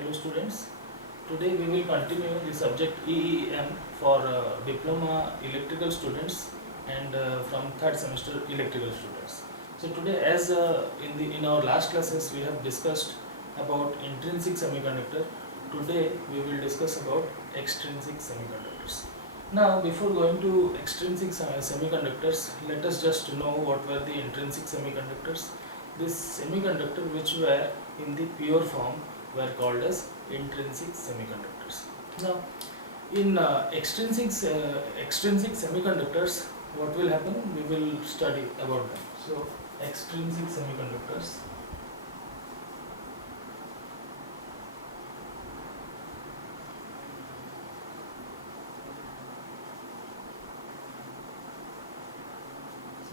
Hello students, today we will continue the subject EEM for diploma electrical students and from third semester electrical students. So today as in our last classes we have discussed about intrinsic semiconductor, today we will discuss about extrinsic semiconductors. Now before going to extrinsic semiconductors, let us just know what were the intrinsic semiconductors. This semiconductor which were in the pure form were called as intrinsic semiconductors. Now, in extrinsic semiconductors, what will happen? We will study about them. So, extrinsic semiconductors.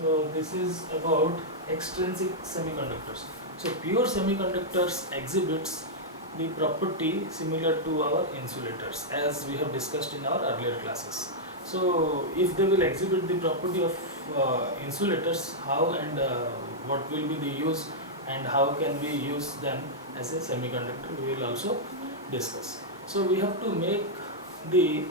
So, this is about extrinsic semiconductors. So, pure semiconductors exhibits the property similar to our insulators, as we have discussed in our earlier classes. So if they will exhibit the property of insulators, how and what will be the use and how can we use them as a semiconductor, we will also discuss. So we have to make the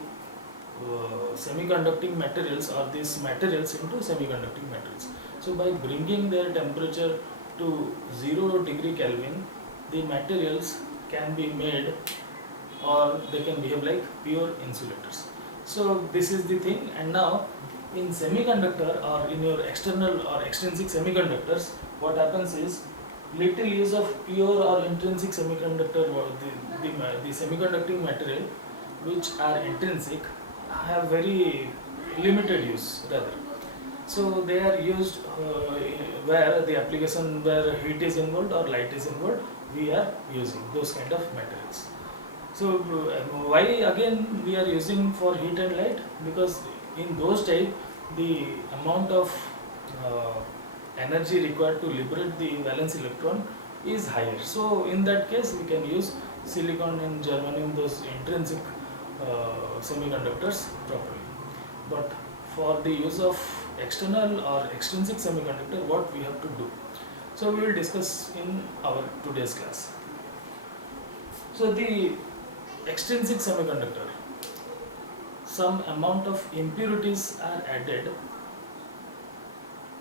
semiconducting materials or these materials into semiconducting materials. So by bringing their temperature to 0 degree Kelvin, the materials can be made or they can behave like pure insulators. So this is the thing. And now in semiconductor or in your external or extrinsic semiconductors, what happens is little use of pure or intrinsic semiconductor or the semiconducting material which are intrinsic have very limited use rather. So they are used where the application where heat is involved or light is involved, we are using those kind of materials. So why again we are using for heat and light? Because in those type the amount of energy required to liberate the valence electron is higher. So in that case we can use silicon and germanium, those intrinsic semiconductors properly. But for the use of external or extrinsic semiconductor, what we have to do? So we will discuss in our today's class. So the extrinsic semiconductor, some amount of impurities are added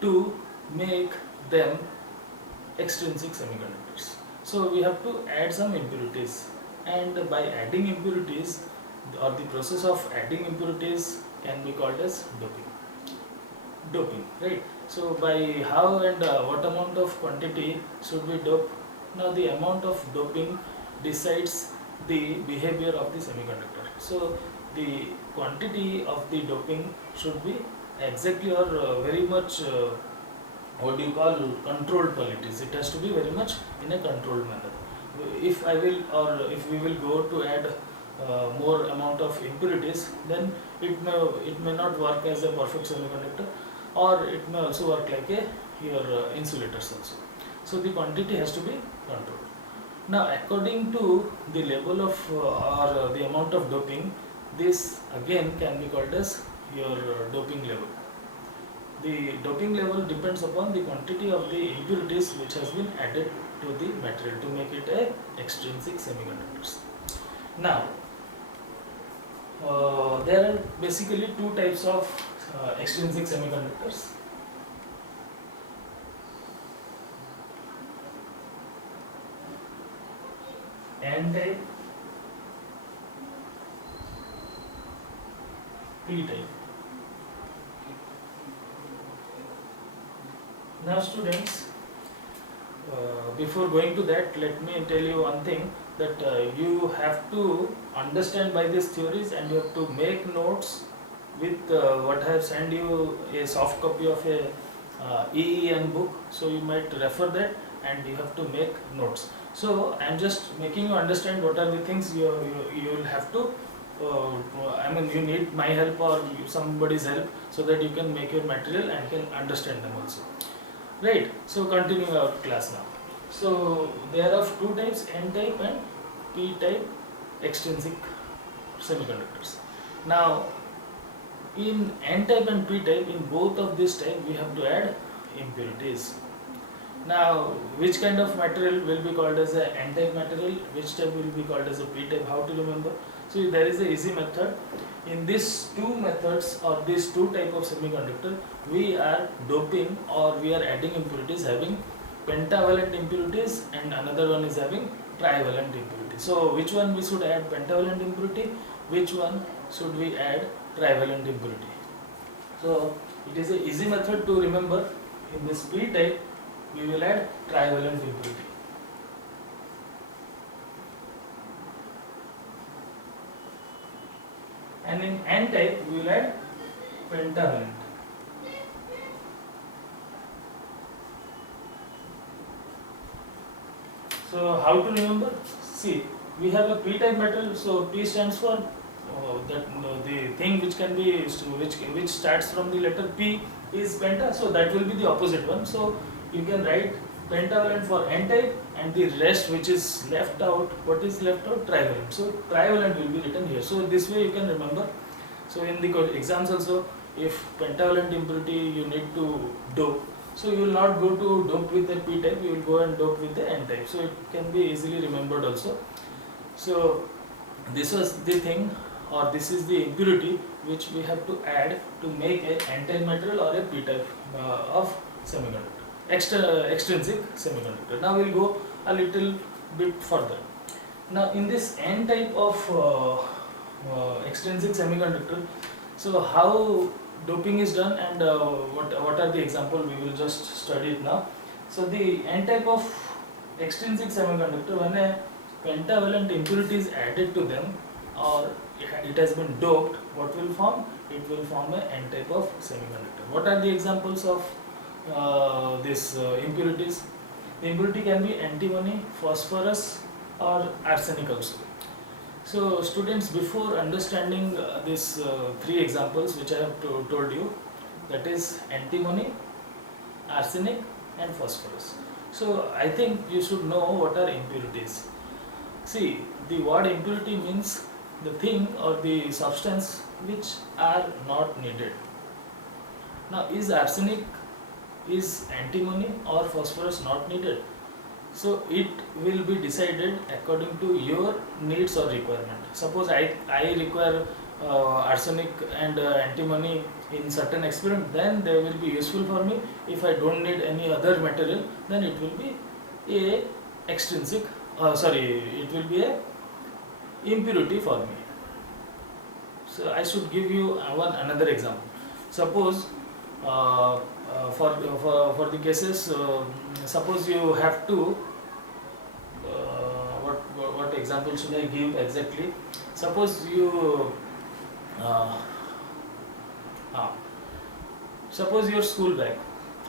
to make them extrinsic semiconductors. So we have to add some impurities, and by adding impurities or the process of adding impurities can be called as doping, right? So by how and what amount of quantity should we dope? Now the amount of doping decides the behavior of the semiconductor. So the quantity of the doping should be exactly or very much what do you call controlled qualities. It has to be very much in a controlled manner. If I will or if we will go to add more amount of impurities, then it may not work as a perfect semiconductor, or it may also work like a your insulators also. So the quantity has to be controlled. Now according to the level of or the amount of doping, this again can be called as your doping level. The doping level depends upon the quantity of the impurities which has been added to the material to make it a extrinsic semiconductors. Now there are basically two types of extrinsic semiconductors. N type, P type. Now students, before going to that, let me tell you one thing, that you have to understand by these theories and you have to make notes with what I have sent you, a soft copy of a EEN book, so you might refer that and you have to make notes. So I am just making you understand what are the things you will have to I mean you need my help or somebody's help so that you can make your material and can understand them also. Right, so continuing our class now. So there are two types, N type and P type extrinsic semiconductors. Now in N type and P type, in both of this type we have to add impurities. Now, which kind of material will be called as a N-type material, which type will be called as a P-type, how to remember? So there is a easy method. In these two methods or these two type of semiconductor, we are doping or we are adding impurities having pentavalent impurities, and another one is having trivalent impurity. So which one we should add pentavalent impurity, which one should we add trivalent impurity? So it is a easy method to remember. In this P-type, we will add trivalent impurity. And in N-type, we will add pentavalent. So how to remember? See, we have a P-type metal, so P stands for the thing which can be which starts from the letter P is penta, so that will be the opposite one. So you can write pentavalent for N-type, and the rest which is left out, what is left out? Trivalent. So trivalent will be written here. So this way you can remember. So in the exams also, if pentavalent impurity you need to dope, so you will not go to dope with the P-type, you will go and dope with the N-type. So it can be easily remembered also. So this was the thing, or this is the impurity which we have to add to make a N-type material or a P-type of semiconductor, extrinsic semiconductor. Now we'll go a little bit further. Now in this N-type of extrinsic semiconductor, so how doping is done, and what are the example, we will just study it now. So the N-type of extrinsic semiconductor, when a pentavalent impurity is added to them, or it has been doped, what will form? It will form a N-type of semiconductor. What are the examples of these impurities? The impurity can be antimony, phosphorus, or arsenic also. So students, before understanding these three examples which I have told you, that is antimony, arsenic and phosphorus. So I think you should know what are impurities. See, the word impurity means the thing or the substance which are not needed. Now, is arsenic, is antimony or phosphorus not needed? So it will be decided according to your needs or requirement. Suppose I require arsenic and antimony in certain experiment, then they will be useful for me. If I don't need any other material, then it will be a extrinsic, it will be a impurity for me. So I should give you another example. Suppose for the cases, suppose you have to, what example should I give exactly? Suppose you suppose your school bag,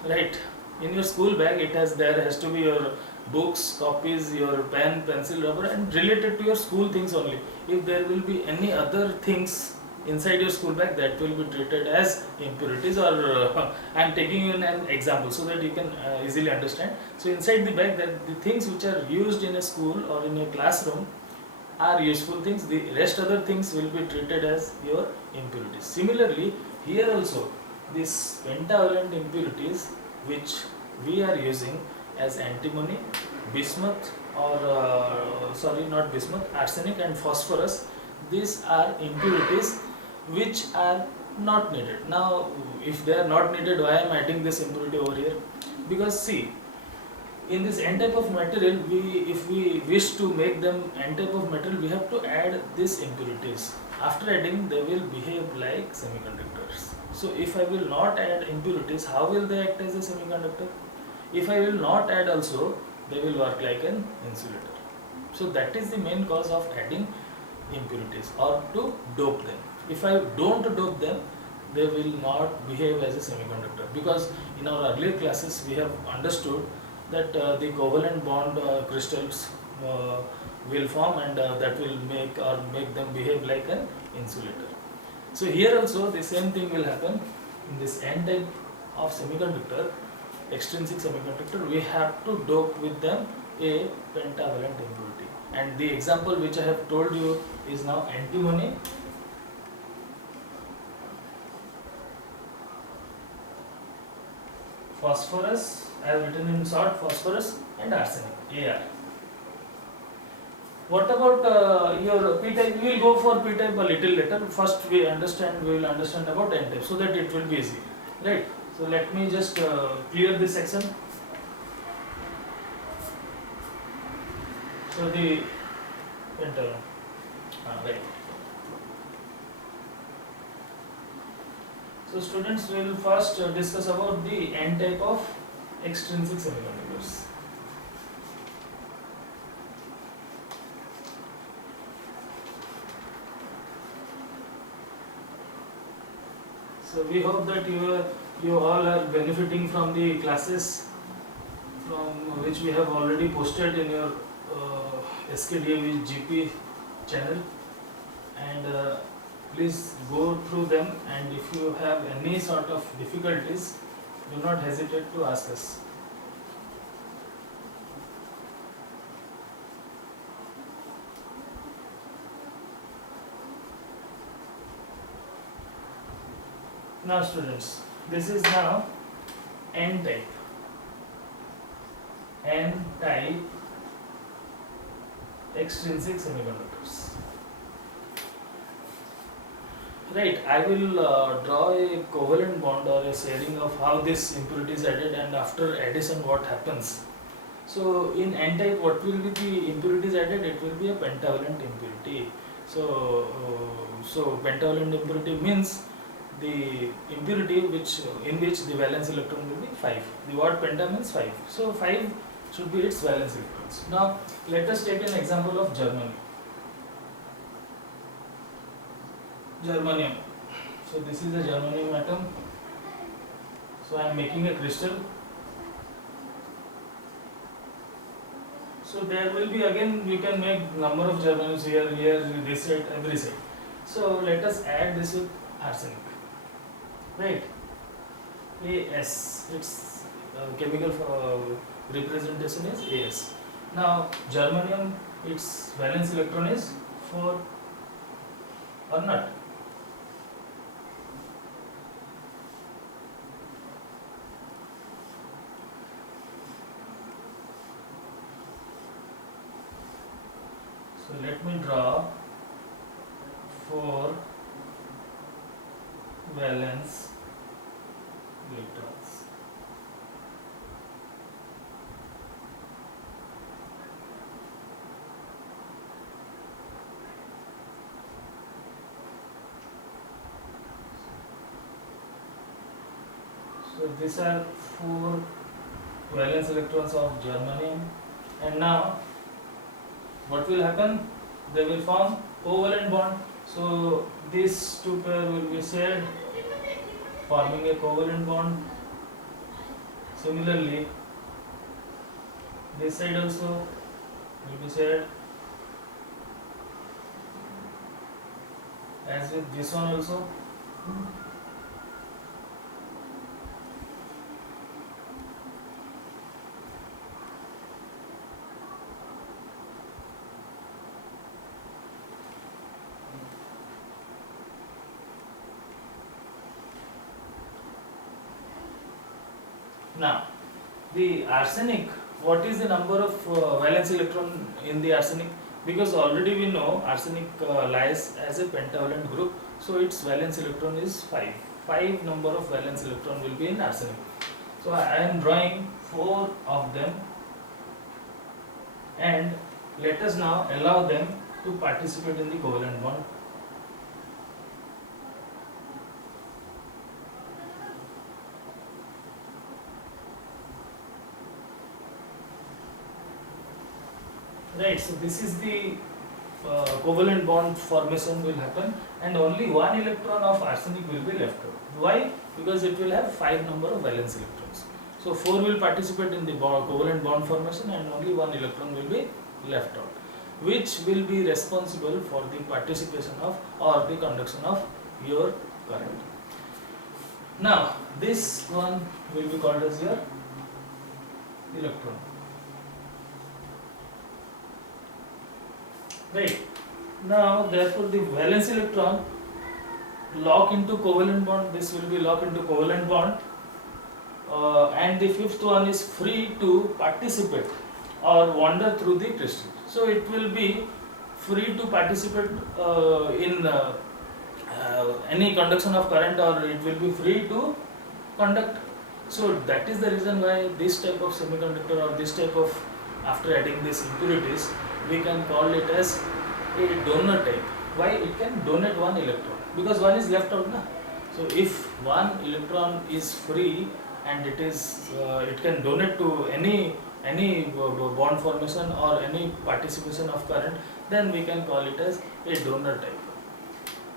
right? In your school bag, there has to be your books, copies, your pen, pencil, rubber, and related to your school things only. If there will be any other things inside your school bag, that will be treated as impurities, or I am taking you an example so that you can easily understand. So inside the bag, that the things which are used in a school or in a classroom are useful things, the rest other things will be treated as your impurities. Similarly, here also, these pentavalent impurities which we are using as antimony, bismuth, or not bismuth, arsenic and phosphorus, these are impurities which are not needed. Now, if they are not needed, why I am adding this impurity over here? Because see, in this N-type of material, if we wish to make them N-type of material, we have to add these impurities. After adding, they will behave like semiconductors. So if I will not add impurities, how will they act as a semiconductor? If I will not add also, they will work like an insulator. So that is the main cause of adding impurities, or to dope them. If I don't dope them, they will not behave as a semiconductor, because in our earlier classes we have understood that the covalent bond crystals will form, and that will make them behave like an insulator. So here also the same thing will happen. In this N-type of semiconductor, extrinsic semiconductor, we have to dope with them a pentavalent impurity. And the example which I have told you is now antimony, phosphorus I have written in short phosphorus and arsenic, Ar. What about your p-type? We will go for p-type a little later. First we will understand about n-type so that it will be easy, right? So let me just clear this section. So the pentavalent, right. So students will first discuss about the n-type of extrinsic semiconductors. So we hope that you all are benefiting from the classes from which we have already posted in your SKDA with GP channel, and please go through them, and if you have any sort of difficulties, do not hesitate to ask us. Now students, this is now n-type. N-type extrinsic semiconductors. Right, I will draw a covalent bond or a sharing of how this impurity is added, and after addition what happens. So in n-type, what will be the impurities added? It will be a pentavalent impurity. So pentavalent impurity means the impurity in which the valence electron will be 5. The word penta means 5. So 5 should be its valence electrons. Now let us take an example of germanium. Germanium. So this is a germanium atom. So I am making a crystal. So there will be, again we can make number of germaniums here, this side, every side. So let us add this with arsenic. Right, As, its chemical representation is As. Now germanium, its valence electron is 4 or not. So let me draw 4 valence electrons. So these are 4 valence electrons of germanium, and now what will happen? They will form covalent bond. So these two pair will be shared, forming a covalent bond. Similarly, this side also will be shared, as with this one also. Now, the arsenic, what is the number of valence electron in the arsenic? Because already we know arsenic lies as a pentavalent group, so its valence electron is 5. 5 number of valence electron will be in arsenic. So I am drawing 4 of them, and let us now allow them to participate in the covalent bond. Right, so this is the covalent bond formation will happen, and only 1 electron of arsenic will be left out. Why? Because it will have 5 number of valence electrons. So 4 will participate in the covalent bond formation, and only 1 electron will be left out, which will be responsible for the participation of or the conduction of your current. Now this one will be called as your electron. Right. Now therefore the valence electron lock into covalent bond, this will be locked into covalent bond and the fifth one is free to participate or wander through the crystal. So it will be free to participate in any conduction of current, or it will be free to conduct. So that is the reason why this type of semiconductor, or this type of, after adding these impurities, we can call it as a donor type. Why? It can donate one electron, because one is left out na. So if one electron is free and it can donate to any bond formation or any participation of current, then we can call it as a donor type.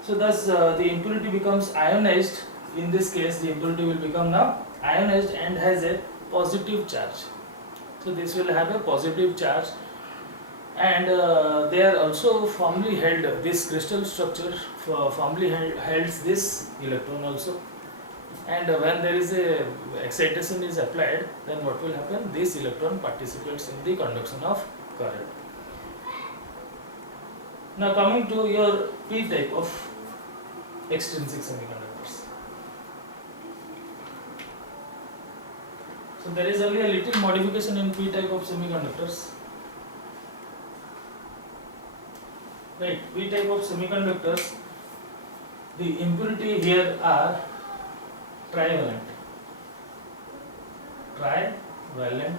So thus the impurity becomes ionized. In this case, the impurity will become now ionized and has a positive charge. So this will have a positive charge, and they are also firmly held. This crystal structure firmly holds this electron also. And when there is a excitation is applied, then what will happen? This electron participates in the conduction of current. Now coming to your P type of extrinsic semiconductors. So there is only a little modification in P type of semiconductors. Right, P type of semiconductors, the impurity here are trivalent. Trivalent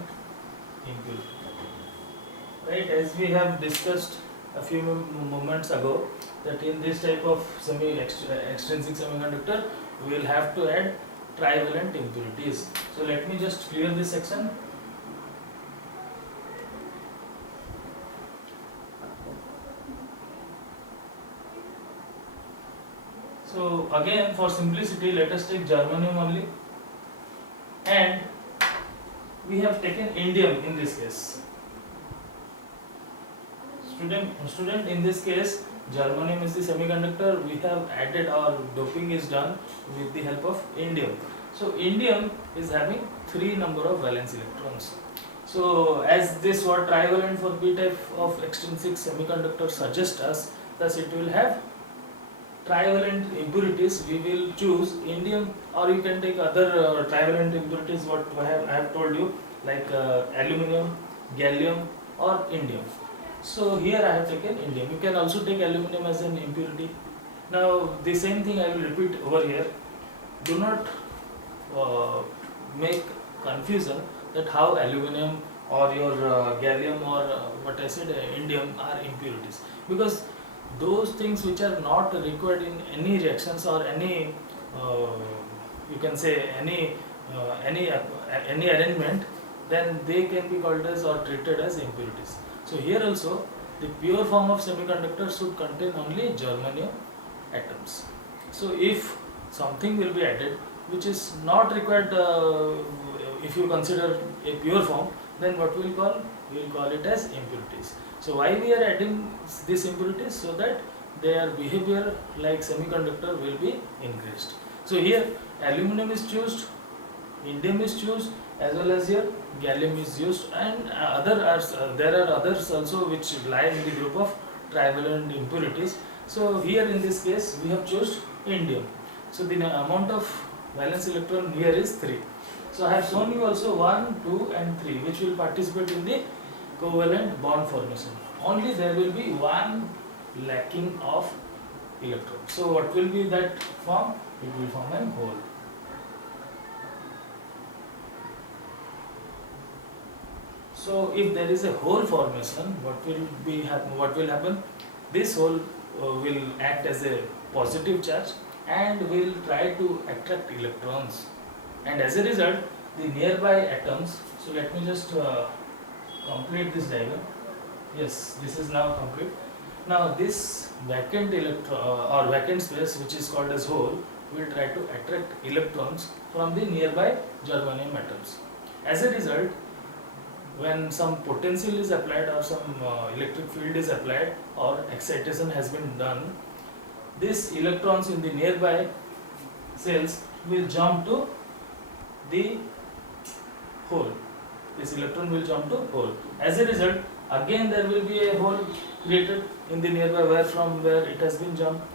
impurity. Right, as we have discussed a few moments ago, that in this type of extrinsic semiconductor, we will have to add trivalent impurities. So let me just clear this section. So again, for simplicity, let us take germanium only, and we have taken indium in this case. Student, in this case, germanium is the semiconductor. We have added, or doping is done with the help of indium. So indium is having 3 number of valence electrons. So as this word trivalent for P type of extrinsic semiconductor suggests us, thus it will have trivalent impurities. We will choose indium, or you can take other trivalent impurities what I have told you, like aluminum, gallium or indium. So here I have taken indium. You can also take aluminum as an impurity. Now the same thing I will repeat over here. Do not make confusion that how aluminum or your gallium or what I said indium are impurities, because those things which are not required in any reactions or any you can say any arrangement, then they can be called as or treated as impurities. So here also the pure form of semiconductor should contain only germanium atoms. So if something will be added which is not required, if you consider a pure form, then what we will call? We will call it as impurities. So why we are adding these impurities? So that their behavior like semiconductor will be increased. So here aluminum is chosen, indium is chosen, as well as here gallium is used, and there are others also which lie in the group of trivalent impurities. So here in this case we have chosen indium. So the amount of valence electron here is 3. So I have shown you also 1, 2 and 3 which will participate in the covalent bond formation. Only there will be one lacking of electron. So what will be that form? It will form a hole. So if there is a hole formation, what will happen? This hole will act as a positive charge and will try to attract electrons, and as a result the nearby atoms. So let me just complete this diagram. Yes, this is now complete. Now this vacant or vacant space, which is called as hole, will try to attract electrons from the nearby germanium atoms. As a result, when some potential is applied or some electric field is applied or excitation has been done, these electrons in the nearby cells will jump to the hole. This electron will jump to hole. As a result, again there will be a hole created in the nearby from where it has been jumped.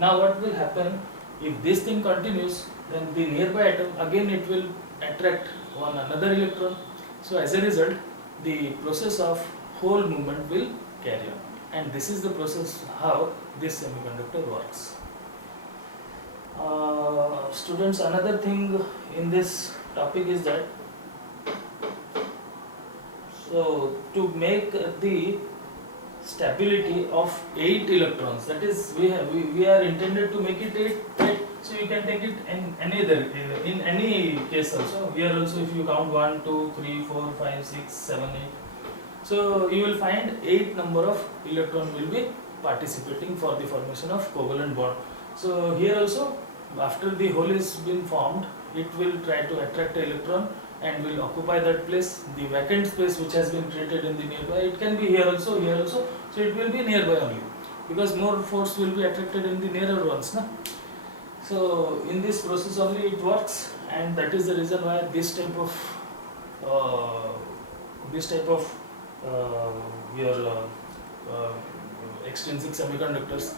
Now what will happen if this thing continues? Then the nearby atom again it will attract one another electron. So as a result, the process of whole movement will carry on, and this is the process how this semiconductor works. Students, another thing in this topic is that, so to make the stability of 8 electrons, that is we are intended to make it 8, so you can take it in any other, in any case also. Here also if you count 1 2 3 4 5 6 7 8, so you will find 8 number of electron will be participating for the formation of covalent bond. So here also, after the hole is been formed, it will try to attract the electron and will occupy that place. The vacant space which has been created in the nearby, it can be here also, here also, so it will be nearby only, because more force will be attracted in the nearer ones, na? So in this process only it works, and that is the reason why this type of uh, your extrinsic semiconductors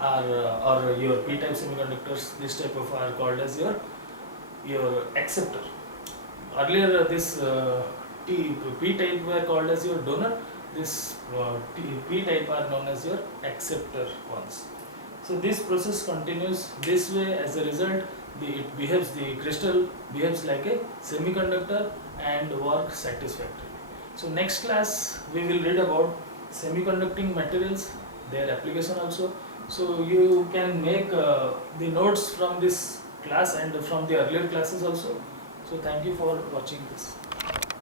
are or your p-type semiconductors, this type of are called as your acceptor. Earlier this p-type were called as your donor, this p-type are known as your acceptor ones. So this process continues this way. As a result, the crystal behaves like a semiconductor and work satisfactorily. So next class we will read about semiconducting materials, their application also. So you can make the notes from this class and from the earlier classes also. So thank you for watching this.